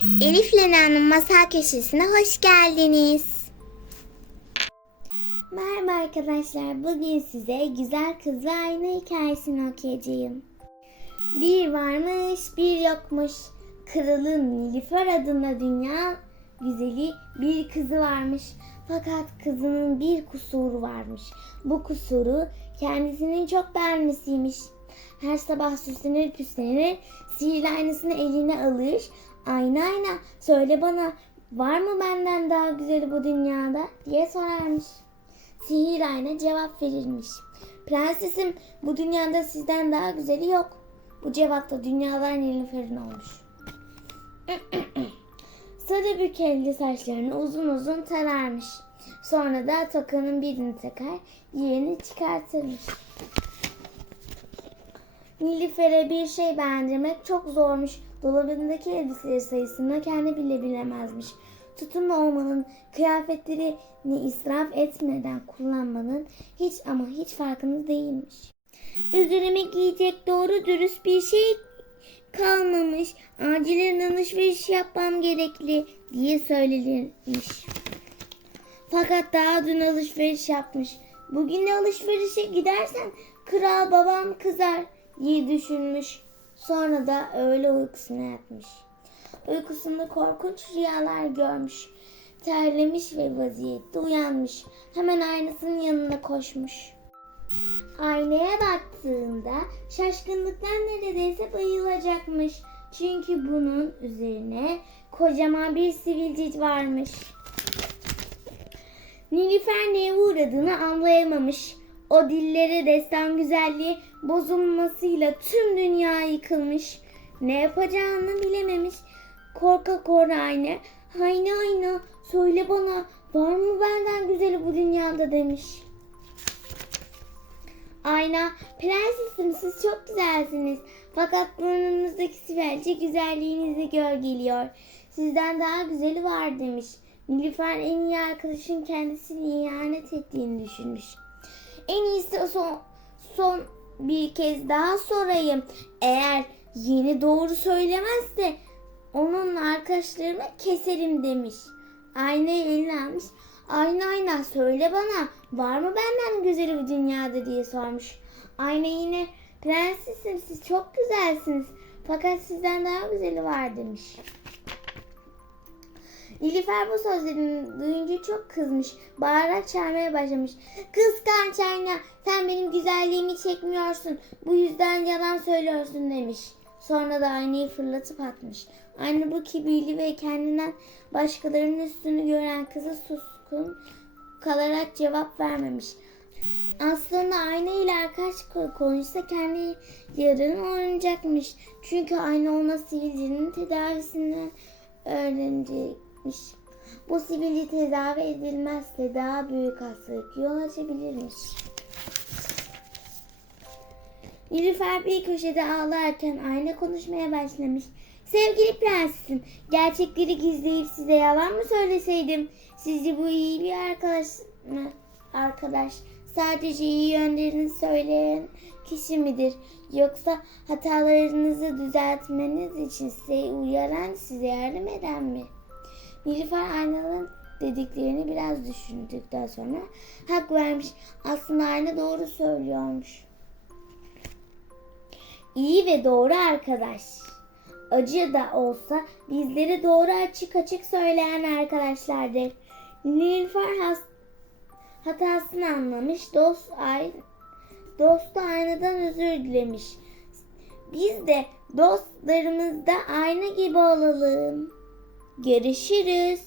Elif Lena'nın masal köşesine hoş geldiniz. Merhaba arkadaşlar. Bugün size Güzel Kız ve Ayna hikayesini okuyacağım. Bir varmış, bir yokmuş. Kralın Nilüfer adında dünya güzeli bir kızı varmış. Fakat kızının bir kusuru varmış. Bu kusuru kendisinin çok beğenmesiymiş. Her sabah süslenir püslenir, sihirli aynasını eline alır. Ayna ayna söyle bana var mı benden daha güzeli bu dünyada diye sorarmış. Sihir ayna cevap verirmiş. Prensesim bu dünyada sizden daha güzeli yok. Bu cevapta dünyalar Nilüfer'in olmuş. Sarı bükelli saçlarını uzun uzun tararmış. Sonra da tokanın birini takar, diğerini çıkartırmış. Nilüfer'e bir şey beğendirmek çok zormuş. Dolabındaki elbiseleri sayısını kendi bile bilemezmiş. Tutumlu olmanın, kıyafetlerini israf etmeden kullanmanın hiç ama hiç farkında değilmiş. Üzerime giyecek doğru dürüst bir şey kalmamış. Acilen alışveriş yapmam gerekli diye söylenirmiş. Fakat daha dün alışveriş yapmış. Bugün de alışverişe gidersen kral babam kızar diye düşünmüş. Sonra da öğle uykusuna yatmış. Uykusunda korkunç rüyalar görmüş. Terlemiş ve vaziyette uyanmış. Hemen aynasının yanına koşmuş. Aynaya baktığında şaşkınlıktan neredeyse bayılacakmış. Çünkü bunun üzerine kocaman bir sivilcik varmış. Nilüfer neye uğradığını anlayamamış. O dillere destan güzelliği bozulmasıyla tüm dünya yıkılmış. Ne yapacağını bilememiş. Korka korka ayna, ayna ayna söyle bana var mı benden güzeli bu dünyada demiş. Ayna, prensesim siz çok güzelsiniz. Fakat burnunuzdaki sivilce güzelliğinizi gölgeliyor. Sizden daha güzeli var demiş. Nilüfer en iyi arkadaşın kendisini ihanet ettiğini düşünmüş. En iyisi son, son bir kez daha sorayım. Eğer yeni doğru söylemezse onun arkadaşlarımı keserim demiş. Aynayı eline almış. Ayna ayna söyle bana var mı benden güzeli bu dünyada diye sormuş. Ayna yine prensesim siz çok güzelsiniz fakat sizden daha güzeli var demiş. Nilüfer bu sözlerini duyunca çok kızmış. Bağırarak çağırmaya başlamış. Kıskanç ayna sen benim güzelliğimi çekmiyorsun. Bu yüzden yalan söylüyorsun demiş. Sonra da aynayı fırlatıp atmış. Anne bu kibirli ve kendinden başkalarının üstünü gören kızı suskun kalarak cevap vermemiş. Aslında ayna ile arkadaş konuşsa kendi yarını oynayacakmış. Çünkü ayna ona sivilcinin tedavisini öğrenecekmiş. Bu sivilce tedavi edilmezse daha büyük hastalık yol açabilirmiş. Nilüfer bir köşede ağlarken ayna konuşmaya başlamış. Sevgili prensesim, gerçekleri gizleyip size yalan mı söyleseydim? Sizce bu iyi bir arkadaş mı? Arkadaş, sadece iyi yönlerini söyleyen kişi midir? Yoksa hatalarınızı düzeltmeniz için size uyaran, size yardım eden mi? Nilüfer aynanın dediklerini biraz düşündükten sonra hak vermiş. Aslında ayna doğru söylüyormuş. İyi ve doğru arkadaş. Acı da olsa bizleri doğru açık açık söyleyen arkadaşlardır. Nilüfer has- hatasını anlamış, dost ay dostu aynadan özür dilemiş. Biz de dostlarımızda ayna gibi olalım. Görüşürüz.